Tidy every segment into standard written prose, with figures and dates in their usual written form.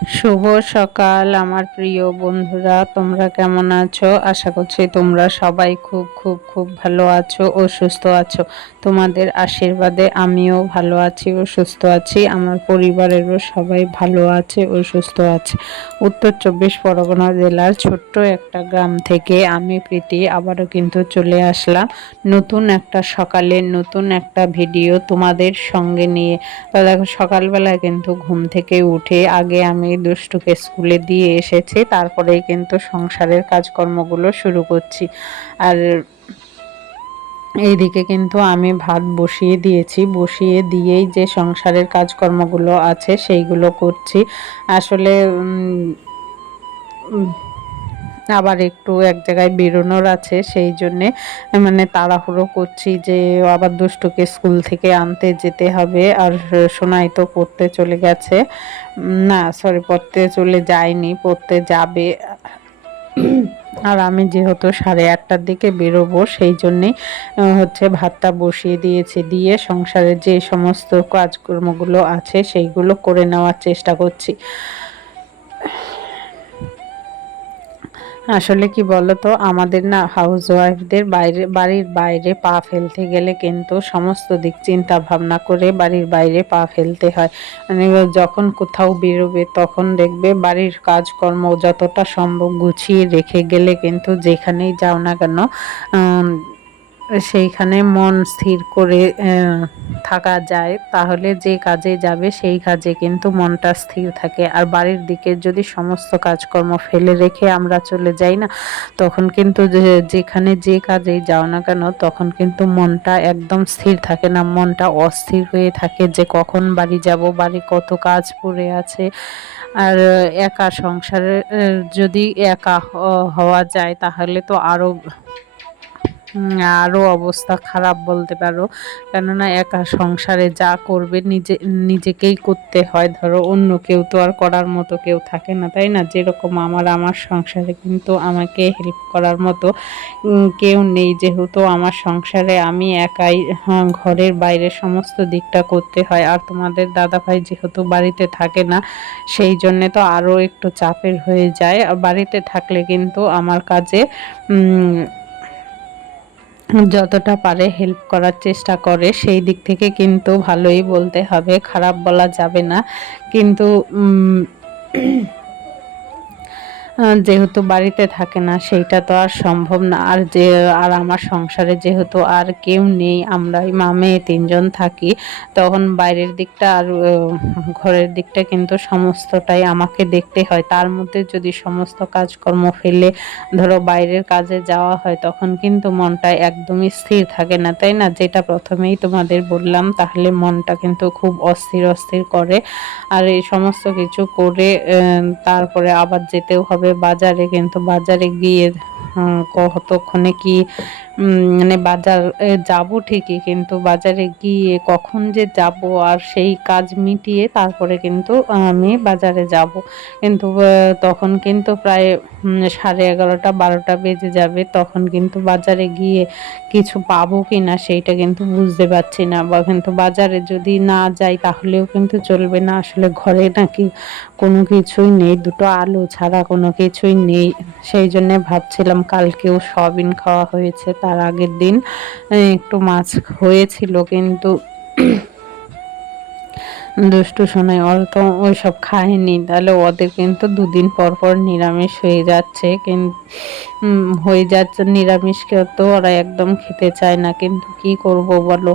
শুভ সকাল আমার প্রিয় বন্ধুরা, তোমরা কেমন আছো? আশা করছি তোমরা সবাই খুব খুব খুব ভালো আছো ও সুস্থ আছো। তোমাদের আশীর্বাদে আমিও ভালো আছি ও সুস্থ আছি। আমার পরিবারেরও সবাই ভালো আছে ও সুস্থ আছে। উত্তর 24 পরগনা জেলার ছোট্ট একটা গ্রাম থেকে আমি প্রীতি আবারও কিন্তু চলে আসলাম নতুন একটা সকালের নতুন একটা ভিডিও তোমাদের সঙ্গে নিয়ে। তো দেখো, সকালবেলায় কিন্তু ঘুম থেকে উঠে আগে আমি দুষ্টুকে স্কুলে দিয়ে এসেছি, তারপরেই কিন্তু সংসারের কাজকর্মগুলো শুরু করছি। আর এইদিকে কিন্তু আমি ভাত বসিয়ে দিয়েছি, বসিয়ে দিয়েই যে সংসারের কাজকর্মগুলো আছে সেইগুলো করছি। আসলে আবার একটু এক জায়গায় বেরোনোর আছে, সেই জন্যে মানে তাড়াহুড়ো করছি যে আবার দুষ্টুকে স্কুল থেকে আনতে যেতে হবে। আর সোনাই তো পড়তে চলে গেছে, না সরি পড়তে চলে যায়নি, পড়তে যাবে। আর আমি যেহেতু 8:30টার দিকে বেরোবো, সেই জন্যেই হচ্ছে ভাতটা বসিয়ে দিয়েছি, দিয়ে সংসারের যে সমস্ত কাজকর্মগুলো আছে সেইগুলো করে নেওয়ার চেষ্টা করছি। আসলে কি বলতো, আমাদের না হাউস ওয়াইফদের বাড়ির বাইরে পা ফেলতে গেলে কিন্তু সমস্ত দিক চিন্তা ভাবনা করে বাড়ির বাইরে পা ফেলতে হয়। মানে যখন কোথাও বেরোবে তখন দেখবে বাড়ির কাজকর্ম যতটা সম্ভব গুছিয়ে রেখে গেলে কিন্তু যেখানেই যাও না কেন সেইখানে মন স্থির করে থাকা যায়। তাহলে যে কাজে যাবে সেই কাজে কিন্তু মনটা স্থির থাকে। আর বাড়ির দিকে যদি সমস্ত কাজকর্ম ফেলে রেখে আমরা চলে যাই না, তখন কিন্তু যেখানে যে কাজেই যাও না কেন তখন কিন্তু মনটা একদম স্থির থাকে না, মনটা অস্থির হয়ে থাকে যে কখন বাড়ি যাব, বাড়ি কত কাজ পড়ে আছে। আর একা সংসারে যদি একা হওয়া যায় তাহলে তো আরও অবস্থা খারাপ বলতে পারো। কেননা একা সংসারে যা করবে নিজেকেই করতে হয়। ধরো অন্য কেউ তো আর করার মতো কেউ থাকে না, তাই না? যেরকম আমার সংসারে কিন্তু আমাকে হেল্প করার মতো কেউ নেই, যেহেতু আমার সংসারে আমি একাই ঘরের বাইরে সমস্ত দিকটা করতে হয়। আর তোমাদের দাদাভাই যেহেতু বাড়িতে থাকে না, সেই জন্যে তো আরও একটু চাপের হয়ে যায়। আর বাড়িতে থাকলে কিন্তু আমার কাজে যতটা পারে হেল্প করার চেষ্টা করে, সেই দিক থেকে কিন্তু ভালোই বলতে হবে, খারাপ বলা যাবে না। কিন্তু যেহেতু বাড়িতে থাকে না সেইটা তো আর সম্ভব না। আর আমার সংসারে যেহেতু আর কেউ নেই, আমরাই মা মেয়ে 3জন থাকি, তখন বাইরের দিকটা আর ঘরের দিকটা কিন্তু সমস্তটাই আমাকে দেখতে হয়। তার মধ্যে যদি সমস্ত কাজকর্ম ফেলে ধরো বাইরের কাজে যাওয়া হয় তখন কিন্তু মনটা একদমই স্থির থাকে না, তাই না? যেটা প্রথমেই তোমাদের বললাম, তাহলে মনটা কিন্তু খুব অস্থির অস্থির করে। আর এই সমস্ত কিছু করে তারপরে আবার যেতেও হবে বাজারে, কিন্তু বাজারে গিয়ে কতক্ষণে কি মানে বাজার যাব ঠিকই, কিন্তু বাজারে গিয়ে কখন যে যাব আর সেই কাজ মিটিয়ে তারপরে কিন্তু আমি বাজারে যাব। কিন্তু তখন কিন্তু প্রায় 11:30-12টা বেজে যাবে। তখন কিন্তু বাজারে গিয়ে কিছু পাবো কি না সেইটা কিন্তু বুঝতে পারছি না। বা কিন্তু বাজারে যদি না যাই তাহলেও কিন্তু চলবে না। আসলে ঘরে নাকি কোনো কিছুই নেই, দুটো আলু ছাড়া কোনো কিছুই নেই। সেই জন্যে ভাবছিলাম, কালকেও সয়াবিন খাওয়া হয়েছে, তার আগের দিন একটু মাছ হয়েছিল, কিন্তু দুষ্টু শোনায় ওরা তো ওইসব খায়নি, তাহলে ওদের কিন্তু 2 দিন পর পর নিরামিষ হয়ে যাচ্ছে। হয়ে যাচ্ছে নিরামিষকে তো ওরা একদম খেতে চায় না। কিন্তু কি করব বলো,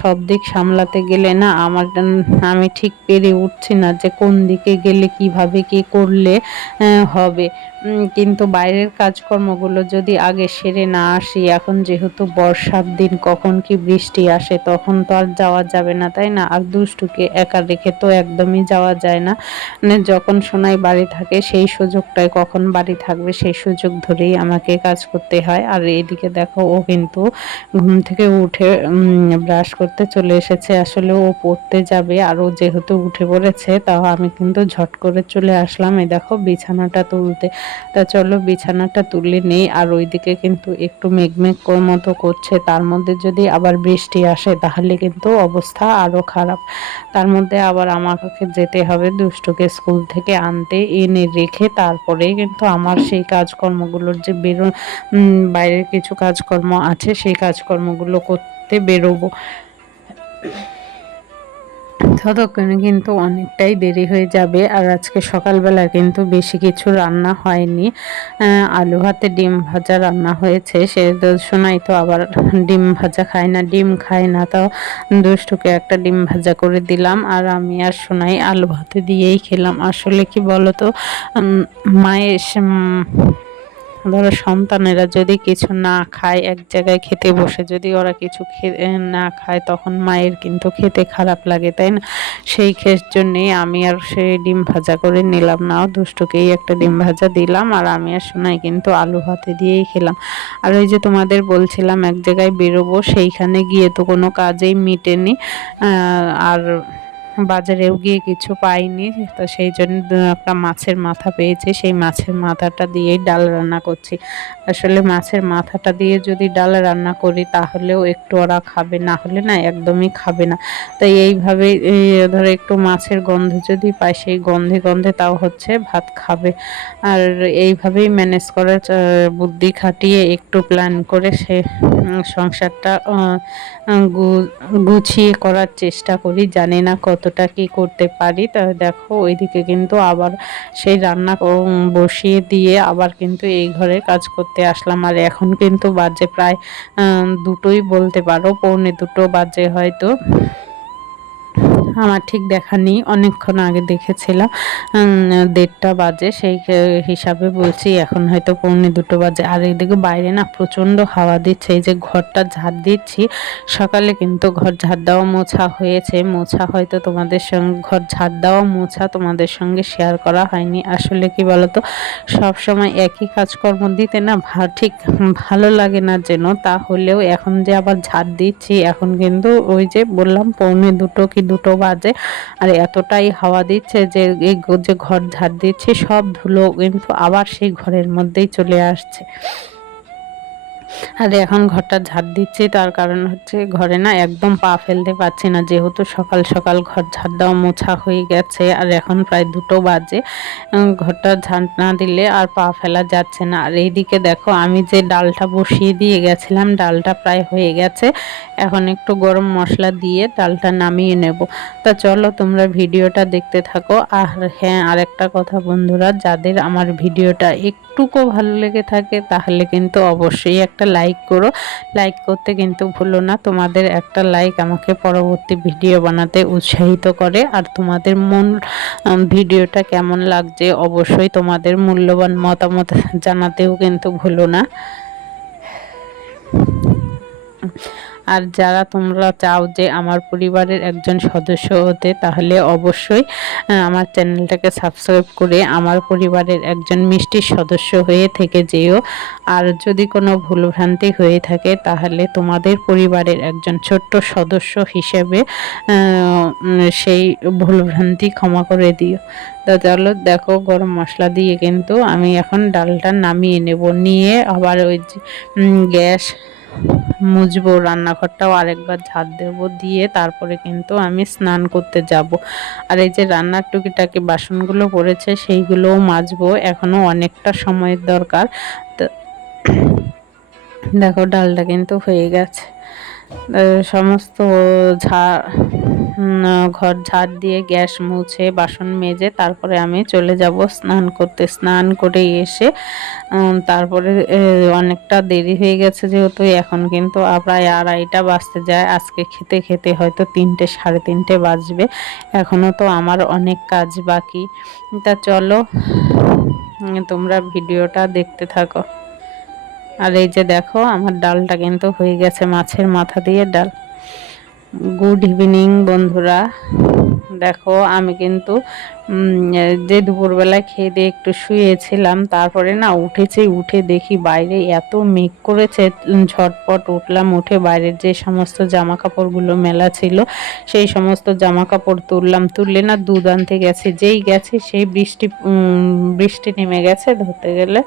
সব দিক সামলাতে গেলে না আমি ঠিক পেরে উঠছি না যে কোন দিকে গেলে কিভাবে কি করলে হবে। কিন্তু বাইরের কাজকর্মগুলো যদি আগে সেরে না আসি, এখন যেহেতু বর্ষার দিন, কখন কি বৃষ্টি আসে তখন তো আর যাওয়া যাবে না, তাই না? আর দুষ্টুকে একা রেখে তো একদমই যাওয়া যায় না। মানে যখন সোনাই বাড়ি থাকে সেই সুযোগটায়, কখন বাড়ি থাকবে সেই সুযোগ ধরেই আমাকে কাজ করতে হয়। আর এইদিকে দেখো, ও কিন্তু ঘুম থেকে উঠে ব্রাশ করতে চলে এসেছে। আসলে ও পড়তে যাবে, আর ও যেহেতু উঠে পড়েছে তাও আমি কিন্তু ঝট করে চলে আসলাম এই দেখো বিছানাটা তুলতে। তা চলো বিছানাটা তুলে নেই। আর ওইদিকে কিন্তু একটু মেঘমেঘ মতো করছে, তার মধ্যে যদি আবার বৃষ্টি আসে তাহলে কিন্তু অবস্থা আরো খারাপ। তার মধ্যে আবার আমাকে যেতে হবে দুষ্টুকে স্কুল থেকে আনতে, এনে রেখে তারপরেই কিন্তু আমার সেই কাজকর্মগুলোর যে বাইরের কিছু কাজকর্ম আছে সেই কাজকর্মগুলো করতে বেরোবো। ততক্ষণে কিন্তু অনেকটাই দেরি হয়ে যাবে। আর আজকে সকালবেলা কিন্তু বেশি কিছু রান্না হয়নি, আলু ভাতে ডিম ভাজা রান্না হয়েছে। সে সোনাই তো আবার ডিম ভাজা খায় না, ডিম খায় না, তো দুষ্টুকে একটা ডিম ভাজা করে দিলাম আর আমি আর সোনাই আলু ভাতে দিয়েই খেলাম। আসলে কি বলতো, মায়ের ধরো সন্তানেরা যদি কিছু না খায়, এক জায়গায় খেতে বসে যদি ওরা কিছু না খায়, তখন মায়ের কিন্তু খেতে খারাপ লাগে, তাই না? সেই জন্যেই আমি আর সেই ডিম ভাজা করে নিলাম না, দুষ্টুকেই একটা ডিম ভাজা দিলাম আর আমি আর সোনাই কিন্তু আলু ভাতে দিয়েই খেলাম। আর ওই যে তোমাদের বলছিলাম এক জায়গায় বেরোবো, সেইখানে গিয়ে তো কোনো কাজেই মিটেনি, আর বাজারেও গিয়ে কিছু পাইনি, তো সেই জন্য একটা মাছের মাথা পেয়েছি, সেই মাছের মাথাটা দিয়েই ডাল রান্না করছি। আসলে মাছের মাথাটা দিয়ে যদি ডাল রান্না করি তাহলেও একটু ওরা খাবে, না হলে না একদমই খাবে না। তাই এইভাবে ধরো একটু মাছের গন্ধ যদি পায়, সেই গন্ধে গন্ধে তাও হচ্ছে ভাত খাবে। আর এইভাবেই ম্যানেজ করার বুদ্ধি খাটিয়ে একটু প্ল্যান করে সে সংসারটা গুছিয়ে করার চেষ্টা করি। জানি না কতটা কি করতে পারি। তা দেখো ওইদিকে কিন্তু আবার সেই রান্না বসিয়ে দিয়ে আবার কিন্তু এই ঘরে কাজ করতে আসলাম। আর এখন কিন্তু বাজে প্রায় দুটোই বলতে পারো, পৌনে দুটো বাজে হয়তো, আমার ঠিক দেখা নেই, অনেকক্ষণ আগে দেখেছিলাম 1:30 বাজে, সেই হিসাবে বলছি এখন হয়তো পৌনে দুটো বাজে। আর এদিকে বাইরে না প্রচণ্ড হাওয়া দিচ্ছে, এই যে ঘরটা ঝাড় দিচ্ছি, সকালে কিন্তু ঘর ঝাড় দেওয়া মোছা হয়েছে, মোছা হয়তো তোমাদের সঙ্গে ঘর ঝাড় দেওয়া মোছা তোমাদের সঙ্গে শেয়ার করা হয়নি। আসলে কি বলতো, সব সময় একই কাজকর্ম দিতে না ঠিক ভালো লাগে না যেন, তাহলেও এখন যে আবার ঝাড় দিচ্ছি, এখন কিন্তু ওই যে বললাম পৌনে দুটো কি দুটো বাজে, আর এতটাই হাওয়া দিচ্ছে যে এই যে ঘর ঝাড় দিচ্ছি সব ধুলো কিন্তু আবার সেই ঘরের মধ্যেই চলে আসছে। আর এখন ঘরটা ঝাড় দিচ্ছি, তার কারণ হচ্ছে ঘরে না একদম পা ফেলতে পারছি না, যেহেতু সকাল সকাল ঘর ঝাড় দেওয়া মোছা হয়ে গেছে আর এখন প্রায় 2টো বাজে, ঘরটা ঝাড় না দিলে আর পা ফেলা যাচ্ছে না। আর এইদিকে দেখো আমি যে ডালটা বসিয়ে দিয়ে গেছিলাম, ডালটা প্রায় হয়ে গেছে, এখন একটু গরম মশলা দিয়ে ডালটা নামিয়ে নেব। তা চলো তোমরা ভিডিওটা দেখতে থাকো। আর হ্যাঁ, আরেকটা কথা বন্ধুরা, যাদের আমার ভিডিওটা একটুকু ভালো লেগে থাকে তাহলে কিন্তু অবশ্যই একটা লাইক করো, লাইক করতে কিন্তু ভুলো না, তোমাদের একটা লাইক আমাকে পরবর্তী ভিডিও বানাতে উৎসাহিত করে। আর তোমাদের ভিডিওটা কেমন লাগছে অবশ্যই তোমাদের মূল্যবান মতামত জানাতেও কিন্তু ভুলো না। আর যারা তোমরা চাও যে আমার পরিবারের একজন সদস্য হতে, তাহলে অবশ্যই আমার চ্যানেলটাকে সাবস্ক্রাইব করে আমার পরিবারের একজন মিষ্টি সদস্য হয়ে থেকে যেও। আর যদি কোনো ভুলভ্রান্তি হয়ে থাকে তাহলে তোমাদের পরিবারের একজন ছোট্ট সদস্য হিসেবে সেই ভুলভ্রান্তি ক্ষমা করে দিও। তো চলো দেখো, গরম মশলা দিয়ে কিন্তু আমি এখন ডালটা নামিয়ে নেব, নিয়ে আবার ওই গ্যাস মুছবো, রান্নাঘরটাও আরেকবার ঝাড় দেবো, দিয়ে তারপরে কিন্তু আমি স্নান করতে যাব। আর এই যে রান্নার টুকিটাকি বাসনগুলো পড়েছে সেইগুলোও মাজবো, এখনো অনেকটা সময়ের দরকার। তো দেখো ডালটা কিন্তু হয়ে গেছে, সমস্ত ঘর ঝাড় দিয়ে গ্যাস মুছে বাসন মেজে তারপরে আমি চলে যাব স্নান করতে। স্নান করে এসে তারপরে অনেকটা দেরি হয়ে গেছে, যেহেতু এখন কিন্তু প্রায় 2:30 বাজতে যায়, আজকে খেতে খেতে হয়তো 3টে 3:30 বাজবে, এখনও তো আমার অনেক কাজ বাকি। তা চলো তোমরা ভিডিওটা দেখতে থাকো। আর এই যে দেখো আমার ডালটা কিন্তু হয়ে গেছে, মাছের মাথা দিয়ে ডাল। গুড ইভিনিং বন্ধুরা, দেখো আমি কিন্তু যে দুপুরবেলায় খেয়ে দিয়ে একটু শুয়েছিলাম, তারপরে না উঠেছি, উঠে দেখি বাইরে এত মেঘ করেছে। ঝটপট উঠলাম, উঠে বাইরের যে সমস্ত জামা কাপড়গুলো মেলা ছিল সেই সমস্ত জামা কাপড় তুললাম, তুললে না দুধ আনতে গেছে, যেই গেছে সেই বৃষ্টি নেমে গেছে। ধরতে গেলে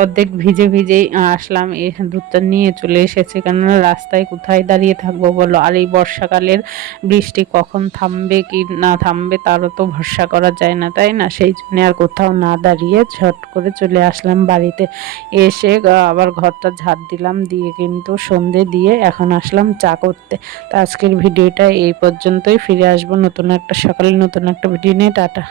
অর্ধেক ভিজে ভিজেই আসলাম, এই দুধটা নিয়ে চলে এসেছি, কেননা রাস্তায় কোথায় দাঁড়িয়ে থাকবো বলো। আর এই বর্ষাকালের বৃষ্টি কখন থামবে কি না থামবে তারও তো ভরসা করা যায় না, তাই না? সেই জন্য আর কোথাও না দাঁড়িয়ে ঝট করে চলে আসলাম বাড়িতে। এসে আবার ঘরটা ঝাড় দিলাম, দিয়ে কিন্তু সন্ধে দিয়ে এখন আসলাম চা করতে। তো আজকের ভিডিওটা এই পর্যন্তই, ফিরে আসবো নতুন একটা সকালে নতুন একটা ভিডিও নিয়ে। টাটা।